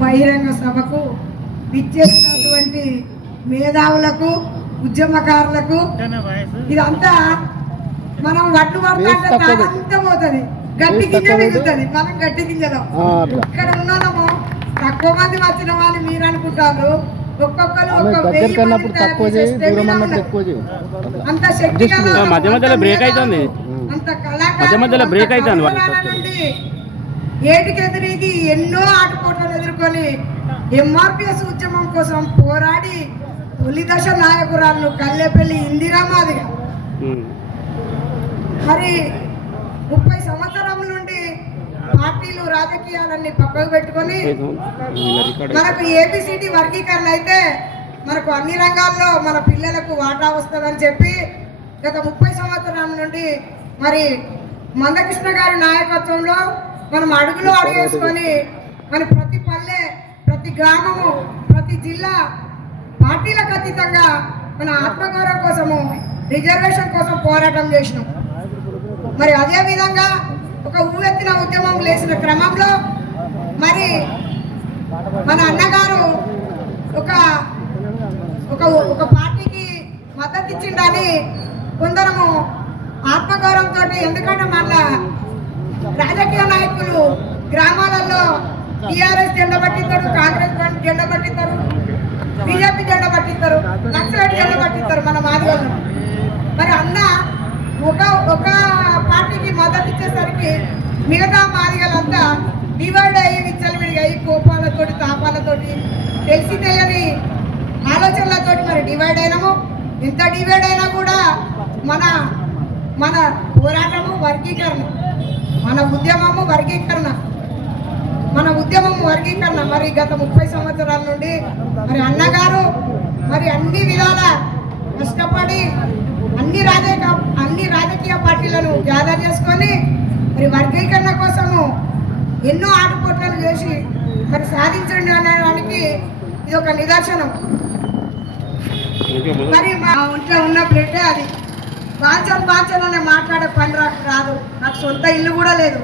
బహిరంగ సభకు విచ్చేసినటువంటి మేధావులకు ఉద్యమకారులకు ఇదంతా మనం వడ్లు పడతా అంతా పోతుంది, గట్టి గింజ మిగులుతుంది, మనం గట్టి గింజలో ఇక్కడ ఉన్నాము. తక్కువ మంది వచ్చిన వాళ్ళు మీరు అనుకుంటారు, ఒక్కొక్కరు అంత శక్తి అంత కళాకారులు ఏటికెదిరిగి ఎన్నో ఆటపోట్లను ఎదుర్కొని ఎంఆర్పిఎస్ ఉద్యమం కోసం పోరాడి తొలి దశ నాయకురాలను కల్లెపల్లి ఇందిరామాదిగా మరి 30 సంవత్సరాల నుండి పార్టీలు రాజకీయాలన్నీ పక్కకు పెట్టుకొని మనకు ఏబిసిడి వర్గీకరణ అయితే మనకు అన్ని రంగాల్లో మన పిల్లలకు వాటా వస్తుందని చెప్పి గత 30 సంవత్సరాల నుండి మరి మందకృష్ణ గారి నాయకత్వంలో మనం అడుగులో అడుగేసుకొని మన ప్రతి పల్లె, ప్రతి గ్రామము, ప్రతి జిల్లా పార్టీలకు అతీతంగా మన ఆత్మగౌరవం కోసము, రిజర్వేషన్ కోసం పోరాటం చేసినాం. మరి అదే విధంగా ఒక ఊవెత్తిన ఉద్యమం లేచిన క్రమంలో మరి మన అన్నగారు ఒక పార్టీకి మద్దతు ఇచ్చిండని కొందరము ఆత్మగౌరవంతో, ఎందుకంటే మళ్ళా రాజకీయ నాయకులు గ్రామాలలో టీఆర్ఎస్ జెండా పట్టిస్తారు, కాంగ్రెస్ జెండా పట్టిస్తారు, బీజేపీ జెండా పట్టిస్తారు, నక్సలైట్ జెండా పట్టిస్తారు మన మాదిగలు. మరి అన్న ఒక పార్టీకి మద్దతు ఇచ్చేసరికి మిగతా మాదిగలంతా డివైడ్ అయ్యి విచ్చలవిడిగా అయ్యి కోపాలతోటి తాపాలతోటి తెలిసి తెలియని ఆలోచనలతోటి మరి డివైడ్ అయినాము. ఇంత డివైడ్ అయినా కూడా మన మన పోరాటము వర్గీకరణ, మన ఉద్యమము వర్గీకరణ, మరి గత 30 సంవత్సరాల నుండి మరి అన్నగారు మరి అన్ని విధాల కష్టపడి అన్ని రాజకీయ పార్టీలను గ్యాదర్ చేసుకొని మరి వర్గీకరణ కోసము ఎన్నో ఆటపోట్లను చేసి మరి సాధించండి అనడానికి ఇది ఒక నిదర్శనం. మరి మా ఒంట్లో ఉన్న ప్లేటే అది బాంచన్ అనే మాట్లాడే పని రాదు, నాకు సొంత ఇల్లు కూడా లేదు.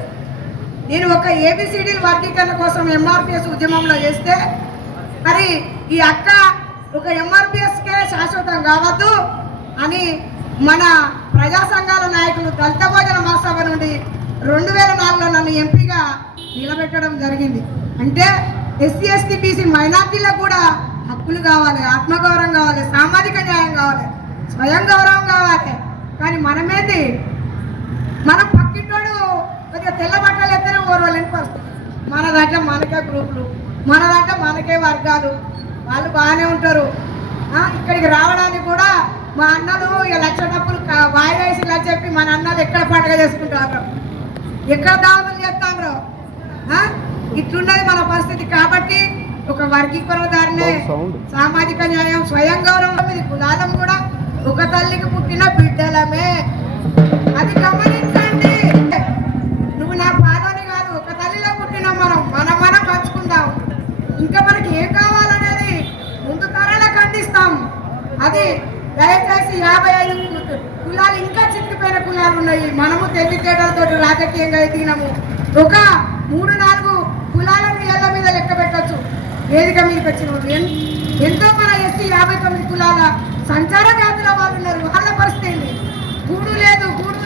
నేను ఒక ఏబిసిడి వర్గీకరణ కోసం ఎంఆర్పిఎస్ ఉద్యమంలో చేస్తే మరి ఈ అక్క ఒక ఎంఆర్పిఎస్కే శాశ్వతం కావద్దు అని మన ప్రజా సంఘాల నాయకులు దళిత భోజన మహాసభ నుండి 2004లో నన్ను ఎంపీగా నిలబెట్టడం జరిగింది. అంటే ఎస్సీ ఎస్టీ బీసీ మైనార్టీలకు కూడా హక్కులు కావాలి, ఆత్మగౌరవం కావాలి, సామాజిక న్యాయం కావాలి, స్వయం గౌరవం కావాలి. కానీ మనమేంది, మనం పక్కింటోడు కొద్దిగా తెల్ల బట్టలు ఎత్తనే ఓర్వలేని పరిస్థితి. మన దాంట్లో మనకే గ్రూపులు, మన దాంట్లో మనకే వర్గాలు, వాళ్ళు బాగానే ఉంటారు. ఇక్కడికి రావడానికి కూడా మా అన్నలు లక్ష డబ్బులు వాయిదా వేసి చెప్పి మన అన్నలు ఎక్కడ పండుగ చేసుకుంటారు, ఎక్కడ దాడులు చేస్తారో ఇట్లున్నది మన పరిస్థితి. కాబట్టి ఒక వర్గీకరణ దారినే సామాజిక న్యాయం, స్వయం గౌరవం, ఇది కులాలం కూడా ఒక తల్లికి పుట్టిన బిడ్డలమే, అది గమనించండి. నువ్వు నా పాలోని కాదు, ఒక తల్లిలో పుట్టిన మనం పంచుకుందాం. ఇంకా మనకి ఏం కావాలనేది ముందు తరాలకు అందిస్తాం. అది దయచేసి 55 కులాలు ఇంకా చిక్కిపోయిన కులాలు ఉన్నాయి. మనము తెలివితేటలతో రాజకీయంగా ఎదిగినాము. ఒక 3-4 కులాలను ఏళ్ళ మీద లెక్క పెట్టచ్చు. వేదిక మీదకి వచ్చిన ఎంతో మన ఎస్సీ 59 కులాల సంచార జాతుల వాళ్ళు ఉన్నారు. వాళ్ళ పరిస్థితి గూడు లేదు, గుడ్డ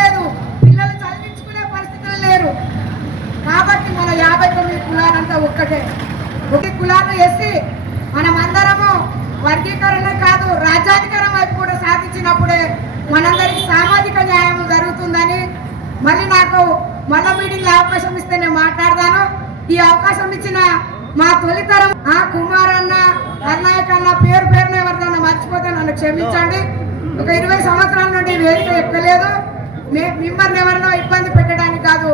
లేదు, పిల్లలు చదివించుకునే పరిస్థితులు లేరు. కాబట్టి మన 59 కులాలంతా ఒక్కటే. ఒక కులాలు ఎస్సీ మనమందరము వర్గీకరణ కాదు రాజ్యాధికారం వైపు కూడా సాధించినప్పుడే మనందరికి సామాజిక న్యాయం జరుగుతుందని నాకు మీటింగ్లో అవకాశం ఇస్తే నేను మాట్లాడతాను. ఈ అవకాశం ఇచ్చిన మా తొలితరం కుమారన్న, అన్నయ్యక అన్న పేరున ఎవరిదన్నా మర్చిపోతే నన్ను క్షమించండి. ఒక 20 సంవత్సరాల నుండి వేదిక ఎక్కలేదు. మిమ్మల్ని ఎవరినో ఇబ్బంది పెట్టడానికి కాదు,